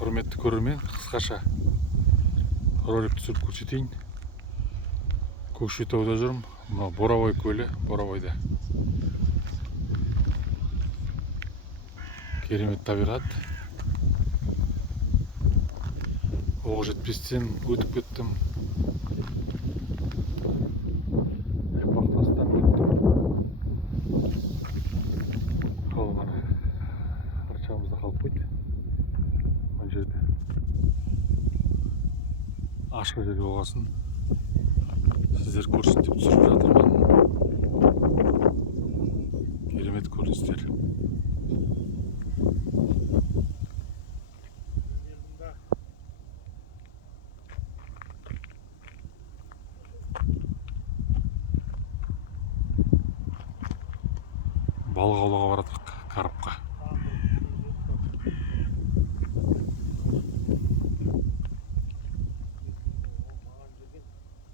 Құрметті көрермен, қысқаша ролик түсіріп көрсетейін. Көкшетауда жүрмін. Мынау Боровой көлі, Боровойда. Керемет табиғат. Оқжетпестен өтіп кеттім. Бақтастан өттім. Қалғаны арчамызда қалып қойды. Мына жерде ашық жерге болғасын сіздер көрсін деп түсіріп жатырмын. Керемет көріністер. Балық аулауға баратын